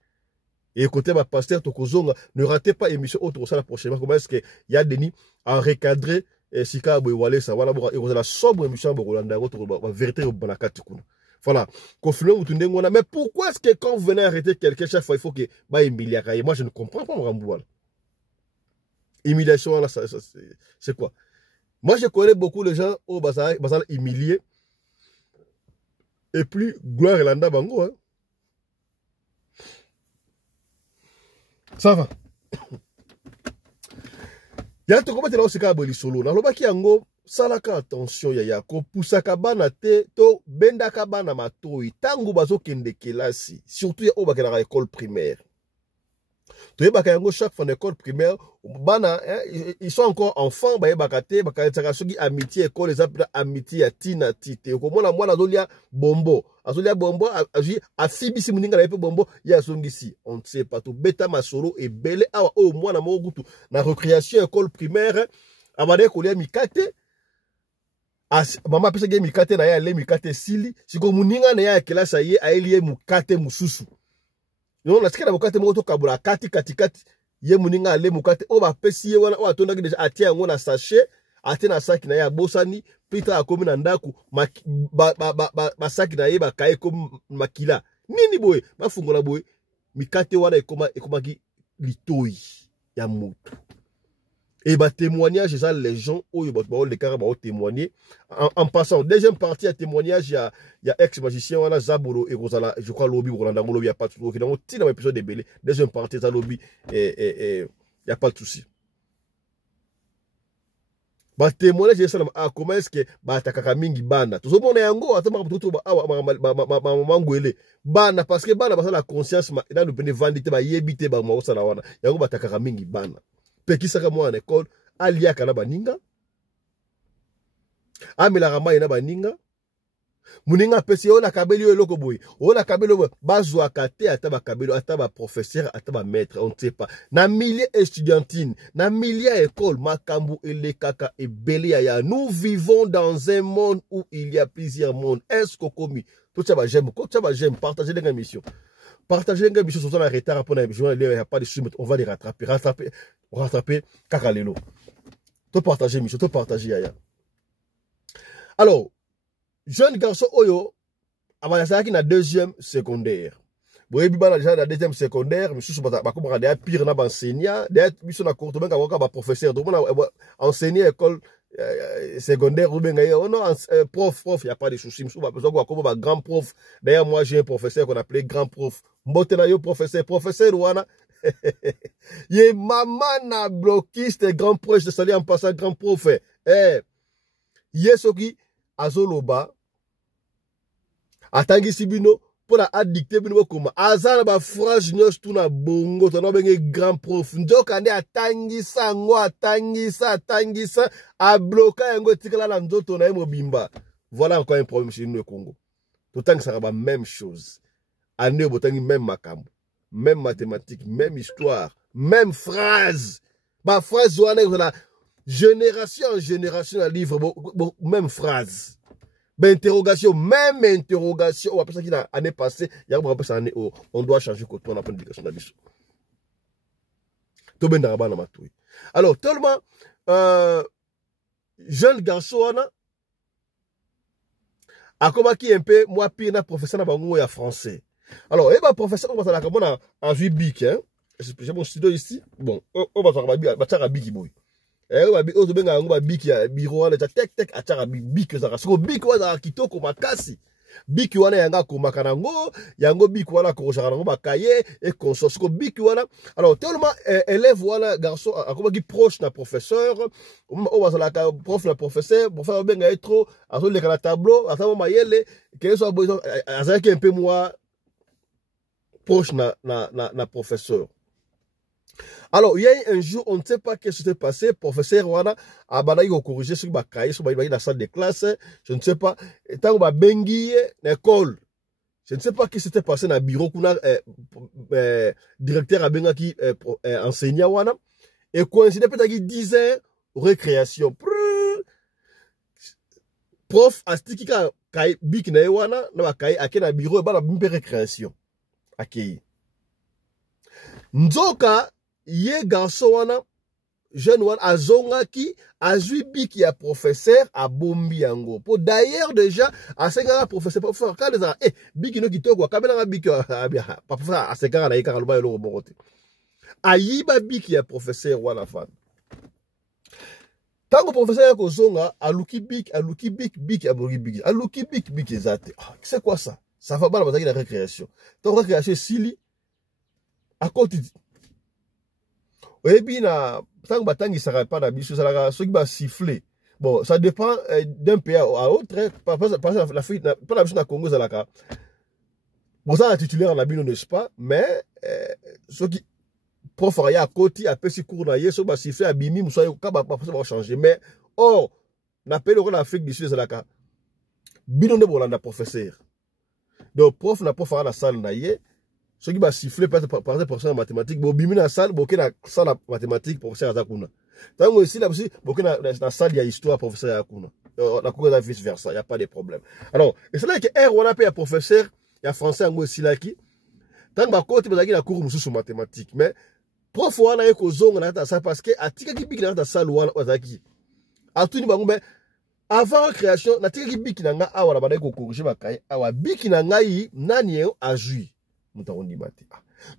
Et écoutez ma pasteur Tokozonga, ne ratez pas émission autre ça la prochaine. Comment est-ce que y a Denis à recadrer sika boy wale ça voilà pour la sobre émission bo Rolanda autre vérité au banakati kuna. Voilà. Mais pourquoi est-ce que quand vous venez arrêter quelqu'un chaque fois, il faut que bah humilier? Moi, je ne comprends pas, mon humiliation, là, c'est quoi? Moi, je connais beaucoup de gens au bazar humiliés. Et puis, gloire et landa bango. Hein. Ça va. Il y a tout comment tu l'as aussi kaboli solo. Dans le bas qui yango. Salaka attention yaya ko pusaka bana te to bendaka bana matoi tangu bazo kende kelasi surtout ya obaka na école primaire to yebaka yango chaque fois na école primaire bana ils sont encore enfants ba yebaka te baka tsaka soki amitié école les appelle amitié ya tina tite ko mona mwana azolia bombo afibisi muninga na yepe bombo ya songisi on ne sait pas to beta masolo et bele awa o mwana mo gutu na récréation école primaire amade kolia mikate. Mama pesa ge mikate na ya le mikate sili siko muninga na ya kelasa ye aelie mukate mususu non na sikana mukate moto kabula kati ye muninga le mukate o ba pesi ye wana o atonda ki deja atia yango na sachet atia na saki na ya bosani pita akomi na ndaku ba saki na ye ba kaye comme makila nini boye ba fungola boye mikate wana ekoma ki litoi ya mutu. Et bah témoignage, ça les gens où ils vont les carabas témoigner. En passant, deuxième partie à témoignage, il y a ex-magicien, on a Zabolo et Rosala, je crois lobby, Rolanda, il n'y a pas de souci. Donc, si dans l'épisode de Bélé, deuxième partie, ça lobby, il n'y a pas de souci. Bah témoignage, ça comment est-ce que bah takaka mingi bana. Tout le monde est en go, attends, tout mangouele. Bana parce que bana parce la conscience, il a le béné vandité, bah yébité, bah moi ça la wana. Yango bah takaka mingi bana. Pekisaka moi en école aliaka na baninga amela rama ina baninga Muninga pesi on a kabeli yo loko boy. On a kabeli bazwa kate ataba kabeli ataba professeur ataba maître on ne sait pas. Na milliers étudiantines, na milliers écoles makambu ele kaka et belia ya. Nous vivons dans un monde où il y a plusieurs mondes. Est-ce que komi tout ça va j'aime, partager l'émission. Partager l'émission sur un retard pour l'émission, il n'y a pas de soucis, on va les rattraper kakalelo. Tout partager l'émission, tout partager yaya. Alors jeune garçon oyo abazaki na deuxième secondaire. Boyebi bana déjà na deuxième secondaire, monsieur ba ko ba pire na ba enseignant, des biso na cours to benga ba professeur, to na enseigner école secondaire ou benga yo non prof, il y a pas de souci, monsieur ba besoin ko ba grand prof. D'ailleurs moi j'ai un professeur qu'on appelait grand prof. Mbote na yo professeur wana ye maman na bloquiste grand prof, je salue en passant grand prof. Yesoki azoloba atangi sibino pour la addicter bino koma azana ba phrase nyos tuna bongo to no benge grand prof ndoka nde atangisa a bloquer yango tikala na ndoto na mobimba. Voilà encore un problème chez nous au Congo. Tout temps que ça va même chose. Ane botangi même makambo, même mathématiques, même histoire, même phrase. Ba phrase wana génération en génération à livre même phrase. Interrogation, même interrogation. On a pensé qu'il a année passée, il y a une année où on doit changer côté on a pas d'éducation dans l'issue. Tout bien dans la matouille. Alors, tellement jeune garçon a commencé un peu moi pire na professeur na bango ya français. Alors, et bah professeur on va la comme en vue bic hein. J'ai mon studio ici. Bon, on va faire ba bic boy. Ozo benga yango ba biki ya biro wana tek atara biki za siko biki wana kitoko makasi biki wana yanga komaka nango yango biki wana ko jara nango bakaye et consort siko biki wana. Alors tellement élève wana garçon akomaki proche na professeur o bazala ka prof na professeur pour faire benga trop azo le kana tableau atamo mayele que soit azaki un peu moi proche na professeur. Alors, il y a un jour, on ne sait pas qu'est-ce qui s'est passé. Professeur Wana a corrigé sur ma cahier, sur la salle de classe. Je ne sais pas. Et tant qu'on a bengi l'école. Je ne sais pas qu'est-ce qui s'est passé dans le bureau qu'on a directeur a benga qui enseignant Wana. Et coïncidé peut-être qu'il disait récréation. Prof a stiki ka bik na Wana na cahier à quel bureau ba la récréation. Akei. Nzoka ye garçon wana jeune wana azongaki azui biki ya professeur a bombi yango po d'ailleurs déjà asenga professeur pour faire quand ça biki no kitoko kamela biki papa asenga na yika loba yelo bokote ayiba biki ya professeur wana fan tango professeur ko zonga aluki biki ezate c'est quoi ça va pas la récréation donc récréation sili à côté. Et puis, tant que tu ne pas la biche, ça va siffler. Bon, ça dépend d'un pays à l'autre. Par exemple, la fille, pas la biche na Congo, ça la bon, ça, la titulaire, la bino, n'est-ce pas? Mais, ceux qui, prof, à côté, à petit cours, ça va siffler, à bimi, ça va changer. Mais, or, n'a pas l'Afrique du Sud, ça la bino, ne bon, la professeur. Donc, prof, n'a pas fait la salle, ce qui va siffler par exemple professeur en mathématiques bo bimi na salle bo ke na salle mathématiques professeur azakuna tango aussi là aussi bo ke na salle ya histoire professeur yakuna la cour de vice versa, il y a pas de problème. Alors et c'est là que on a payé professeur ya français ngo aussi là qui tango ba côté bazaki na cours mususu mathématiques mais prof wana yeko zonga na ta ça parce que atika ki biki na ta salle wana azaki atuni bango mais avant création na tika ki biki na nga awa na bana ko corriger bakai awa biki na ngai nani azui.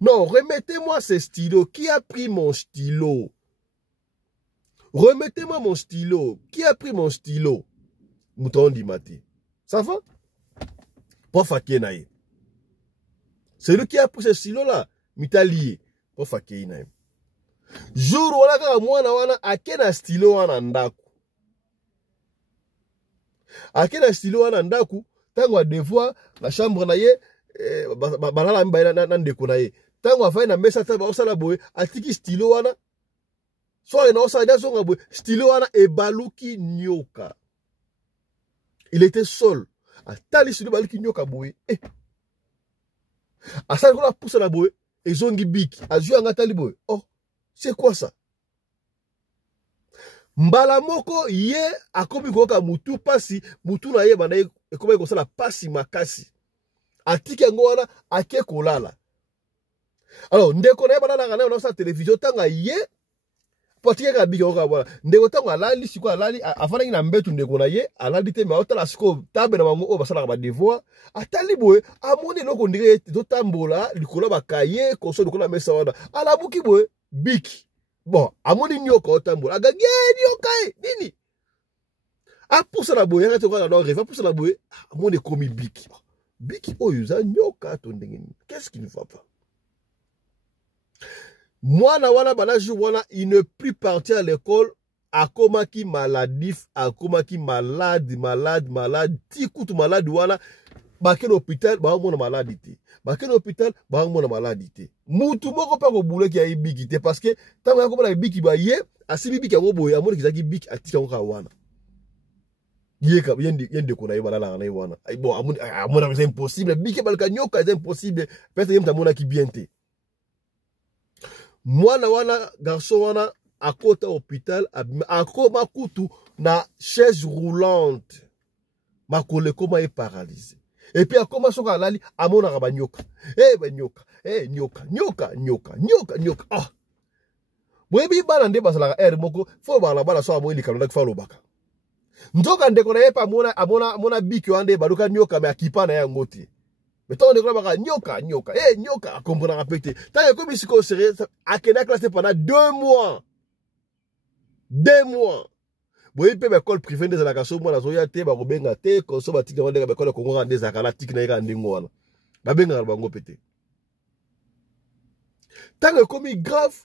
Non, remettez-moi ce stylo. Qui a pris mon stylo? Remettez-moi mon stylo. Qui a pris mon stylo? Mouton dit Mati. Ça va? Prof Akenaï. C'est lui qui a pris ce stylo-là. Mitalié. Prof Akenaï. Jour où on a moi Akena stylo en ndaku. Akena stylo en ndaku. Tant qu'on devoir la chambre naïe. Balala mbaina ndeko na ye tango afai na mesa ta ba osala boye atiki stylo wana so ina osala zonga boye stylo wana ebaluki nyoka. Il était seul atali silo baliki nyoka boye asali kola pousse na boye ezongi biki azwi anga tali boye oh c'est quoi ça mbala moko ye akomi koyoka mutu pasi mutu na ye banda ekomi kosala pasi makasi atiki yango wana ake kolala alors ndeko na ye banalaka na osala télévision tanga ye po atiki kaka biki yango wana ndeko tango alali sikoyo alali afandaki na mbetu ndeko na ye alali te me aotala sikoyo tabe na bango oyo basalaka badevoir atali boye amoni eloko ndenge ye ezotambola likolo ya bakaye koso likolo ya mesa wana alamuki boye biki bon amoni nyoka otambola agangi nyoka nini apusa na boye akati okala na rêve apusa na boye amoni ekomi biki biki oyo eza nyoka to ndenge nini qu'est-ce qui ne va pas mwana wana bana jour wana il ne plus partir à l'école akomaki maladif akomaki malade tikutu malade wana bakena hôpital baomona maladi te bakena hôpital baomona maladi te mutu moko mpe akobulaki ya biki te parce que ntango yakomona biki baye asibi biki yango boye amoniki ezalaki biki atika yango kaka wana ye ndeko na ye balalaka na ye wana bon amonaka eza impossible biki balaka nyoka eza impossible peut-être ye mutu amonaki bien te mwana wana garçon wana akota hôpital akoma kutu na chaise roulante makolo ekoma ye paralysé et puis akoma soka alali amonaka banyoka nyoka ah boyebi bana nde basalaka aire moko fo balabala so amoi likalo ndaki fa lobaka nzoka ndeko na ye pa amona biki wana nde baluka nyoka me akipa na yango te mettons ndeko na baka nyoka akombonaka pe te ntango ekomi sikoyo sérieux akenda classe pendant 2 mois boyebi mpe baekole privé nde ezalaka so mwana azoya te bakobenga te koso batiki yango ndenge baekole kongo kaka nde ezalaka na tiki na ye kaka ndenge wana babengaka na bango mpe te ntango ekomi grave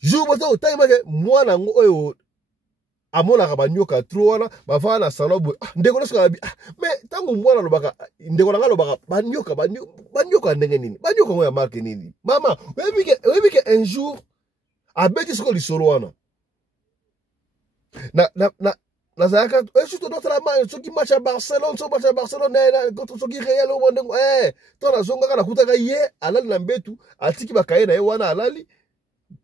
jour moto otangemake mwana yango oyo amonaka banyoka tro wana bavaa na salon boye ndeko nyonso kaka me ntango mwana alobaka ndeko na nga alobaka banyoka ndenge nini banyoka yango ya marke nini mama oyebike un jour abeti siko lisolo wana nazalaka surtout notre match soki match ya Barcelone soki Real o ndenge to nazongaka nakutaka ye alali na mbetu atiki bakaye na ye wana alali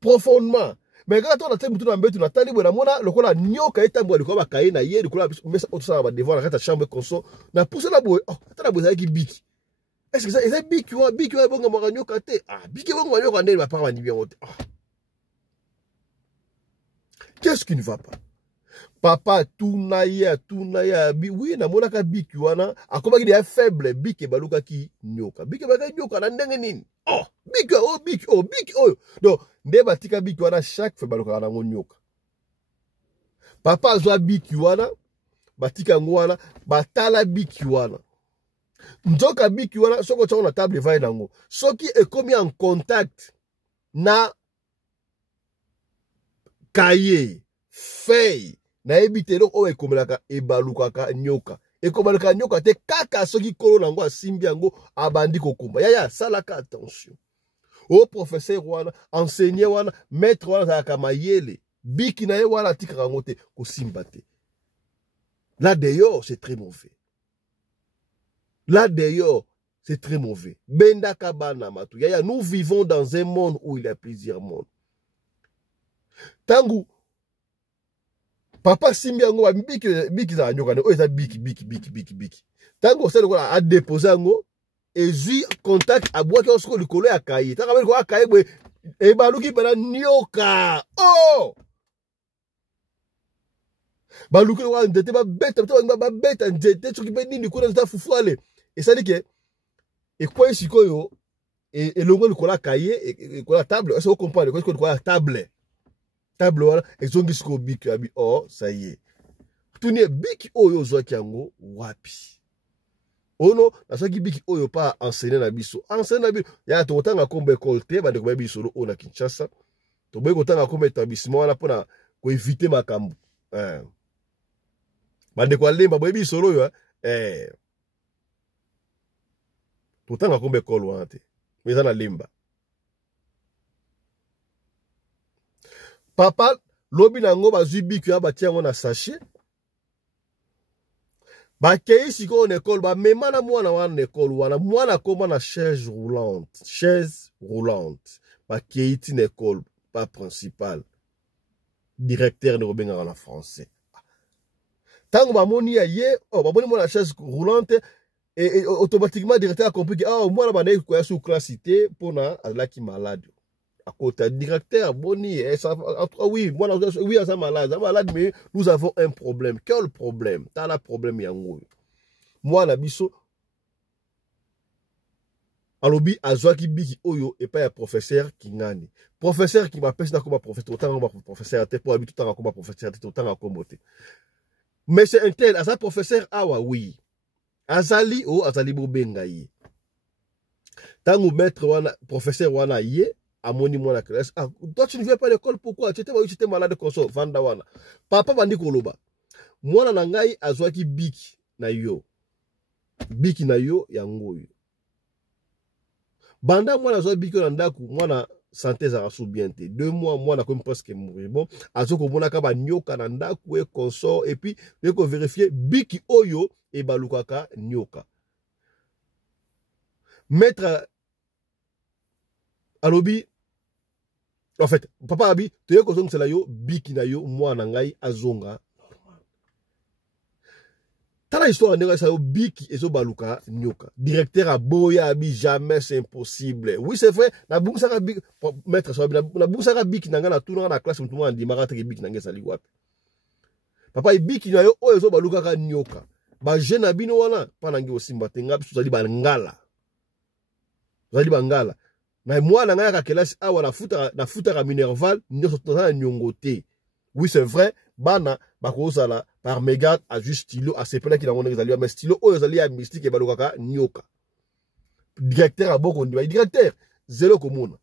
profondément mais kaka to na te mutu na mbetu natali boye namona lokola nyoka etambola likolo bakaye na ye likolo mesa otosala badevoir na kati ya chambre conso na pousse na boye ata na boye ezalaki biki est-ce que eza biki wana ebongamaka nyoka te biki ebongamaka nyoka ndeni bapaka bandimi yango te qu'est-ce qui ne va pas papa tunaya oui namonaka biki wana akomaki deya faible biki ebalukaki nyoka na ndenge nini biki oyo donc nde batika biki wana chaque fois balukaka nango nyoka papa azwa biki wana batika yango wana batala biki wana nzoka biki wana soki otiango na table evai nango soki ekomi en contact na kaye feuille nayebi te eloko oyo ekomelaka ebalukaka nyoka ekobalukaka nyoka te kaka soki kolo nango asimbi yango abandi kokumba yaya salaka attention o professeur wana enseignant wana maître wana azalaka mayele biki na ye wana atikaka yango te kosimba te là d'ailleurs c'est très mauvais bendaka bana matu yaya nous vivons dans un monde où il y a plusieurs mondes tangu papa simbi yango biki za nyoka oyo eza biki tango osali kola adepose yango ezwi contact abwaki yango siko likolo ya kaye taka likolo ya kaye boye ebaluki mpena nyoka baluki wana nzete babeta nzete soki mpe nini kuna nzete fufu ale esali ke ekwei sikoyo elongo likolo ya kaye likolo ya table ese okomprendre siko likolo ya table wana ezongi siko biki abi ça y est tuni biki oyo ozwaki yango wapi ono nasaki biki oyo pa enseigner na biso ya tokotanga kombe école te bandeko bayebi lisolo oyo na Kinshasa toboyi kotanga kombe établissement wana mpona koevite makambo bandeko alemba boyebi lisolo oyo totanga kombe école wana te mais eza na lemba papa lobi nango bazwi biki ya batia yango na sachet bakei siko na école ba mema na mwana wana école wana mwana koma na chaise roulante bakei ti na école pas principal directeur ne robenga na français tango bamoni ya ye bamoni mwana chaise roulante et automatiquement directeur a compris que mwana bana ko sous classité pona alaki malade à côté directeur boni oui moi oui ça malade mais nous avons un problème. Quel problème? T'as la problème yango moi na biso alobi azwaki biki oyo et pas ya professeur kingani professeur qui m'appelle na comme professeur autant comme professeur te pour habiter autant comme professeur te autant comme moté mais c'est un tel à ça professeur awa oui azali azali bobenga ye tango maître wana professeur wana ye amoni mwana classe toi tu ne viens pas à l'école pourquoi tu étais malade comme ça vanda wana papa bandi koloba mwana na ngai azwaki biki na yo yango yo banda mwana azwa biki na ndaku mwana santé za rasu bien te 2 mois mwana comme presque mourir bon azoko mona ka ba nyoka na ndaku e consort et puis ko vérifier biki oyo e balukaka nyoka maître alobi en fait papa abi toye ko zonga yo biki na yo mwana ngai azonga tala histoire ndenge ça yo biki ezo baluka nyoka directeur a boya abi jamais c'est impossible oui c'est vrai na bungsa biki maître so na bungsa biki nanga na tuna na classe mutu mwana ndimaka te biki nanga sali wapi papa biki na yo oyo ezo baluka ka nyoka ba jeune abino wana pana ngi osimba tenga biso zali bangala na mwana nanga ka kelasi awa na futa ka minerval nyoso tona nyongote oui c'est vrai bana bakozala par mégarde à juste stylo à sepela qui nango ezali mais stylo oyo ezali ya mystique e balukaka nyoka directeur a boko ndi directeur zéro komona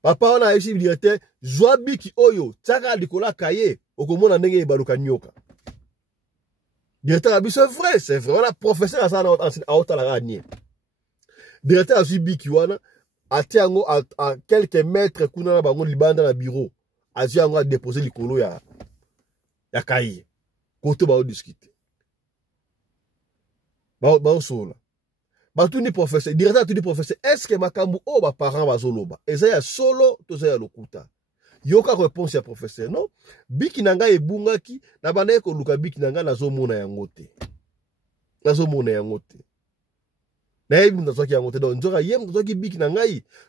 papa wana ici directeur zwa biki oyo tsaka likola kaye okomona ndenge e baluka nyoka directeur abi c'est vrai wana professeur asana a otala gagné directeur a biki wana atiango à quelques mètres kuna na bango libanda na bureau aziango a déposer likolo ya kaye kote ba discuter ba sola ba tout ni professeur directeur tout ni professeur est-ce que makambu o ba parents bazoloba ezaya solo to zaya lokuta yoka réponse ya professeur non biki nanga ebungaki na bana ko luka biki nanga nazomona yango te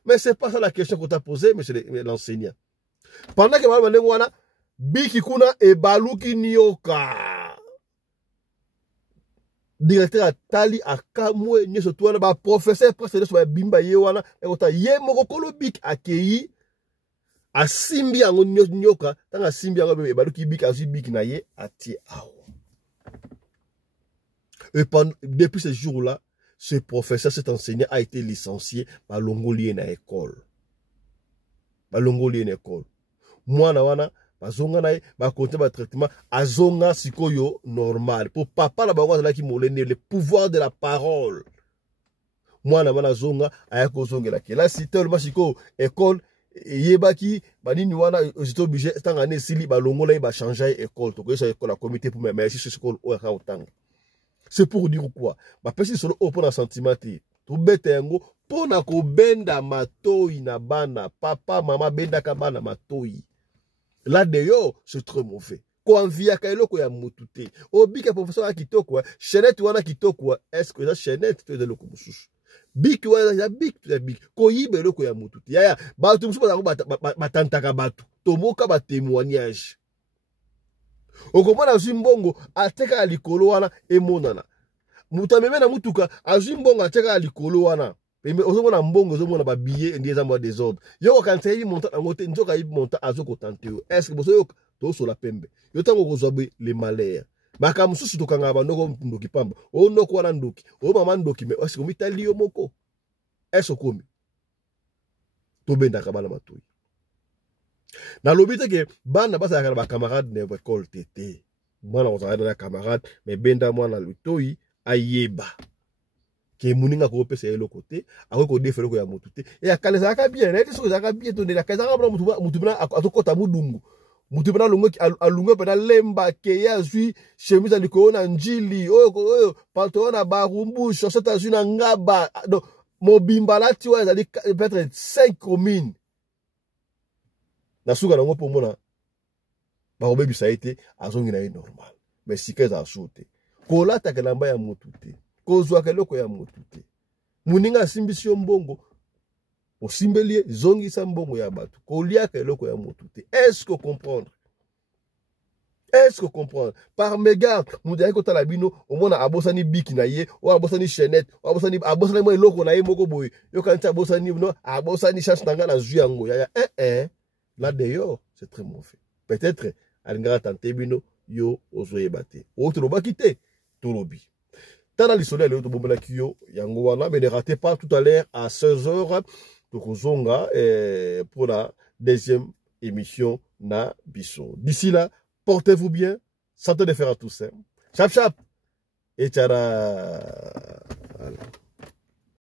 mais c'est pas ça la question qu'on t'a posée, monsieur l'enseignant. Pendant que malama wana biki kuna e baluki nyoka. Directeur atali akamwe nyeso tuana ba professeur presque so bimba ye wana e kota ye moko kolo biki akei asimbi yango nyoka tanga simbi yango e baluki biki azu biki na ye ati awo. Et depuis ce jour-là, ce professeur, cet enseignant a été licencié par l'ongolien à l'école. Moi, wana, bazonga na ba côté ba traitement, azonga sikoyo normal. Pour papa la bango qui molene le pouvoir de la parole. Moi, wana zonga ayako zonga la ke. Là, si tellement siko école yebaki banini wana j'étais obligé tanga ne sili ba longola ba changer école. To ko ça école la comité pour me merci sur école o ka otanga. C'est pour dire quoi? Ma personne solo open sentiment to bete yango pona ko benda matoi na bana papa mama benda ka bana matoi. Là d'ailleurs c'est très mauvais. Ko envia ka eloko ya mutute. Obika professeur kitoko, chenette wana kitoko, est-ce que la chenette te de loko mususu? Bik wana ya bik to ya bik. Ko yibe eloko ya mutute. Ya batu mususu batantaka batu. Tomoka ba témoignage. Okomona zimbongo ateka alikolo wana emonana mutameme na mutuka azimbongo ateka alikolo wana ozomona mbongo ozomona ba billet ndieza mwa désordre yo quand yi monta ngote nzoka yi monta azoko tante yo est-ce que boso yo to sola pembe yo tango kozwabe les malheurs baka mususu tokanga bandoko ndoki pamba o noko wana ndoki o mama ndoki mais est-ce que mitali yo moko est-ce komi to benda kabala matoi. Na lobite ke bana basa ya ba camarade ne école tété. Mwana ozala na camarade mais benda mwana lutoi ayeba. Ke muninga ko pesa yelo côté, ako defelo ko ya motuté. Et akaleza ka bien, na so za ka bien to de la kaza ka mutu bana atokota mudungu. mutu pena alunga pena lemba keya zui chemise aliko na njili oyo pantalon na barumbu chaussette azui na ngaba donc mobimba lati wa ezali peut-être 5 communes na suka nango po mona bakobebisa ye te azongi na ye normal mais sika eza asu te kolataka elamba ya motu te kozwaka eloko ya motu te moninga asimbisi yo mbongo osimbeli ye zongisa mbongo ya bato koliaka eloko ya motu te. Est-ce que comprendre? Est-ce que comprendre? Par mégarde moto ayaki kotala bino omona abosani biki na ye o abosani chaînette o abosani mo eloko na ye moko boye yokanisi abosani no abosani chance na nga na zwi yango ya là d'ailleurs c'est très mauvais. Peut-être alingaka tante bino yo ozoyeba te otolobaki te tolobi tala lisolo ya lelo tobombelaki yo yango wana. Mais ne ratez pas tout à l'heure à 16h tokozonga pour la deuxième émission na biso. D'ici là, portez-vous bien, santé de fer à tous. Chap chap et tchara. Voilà.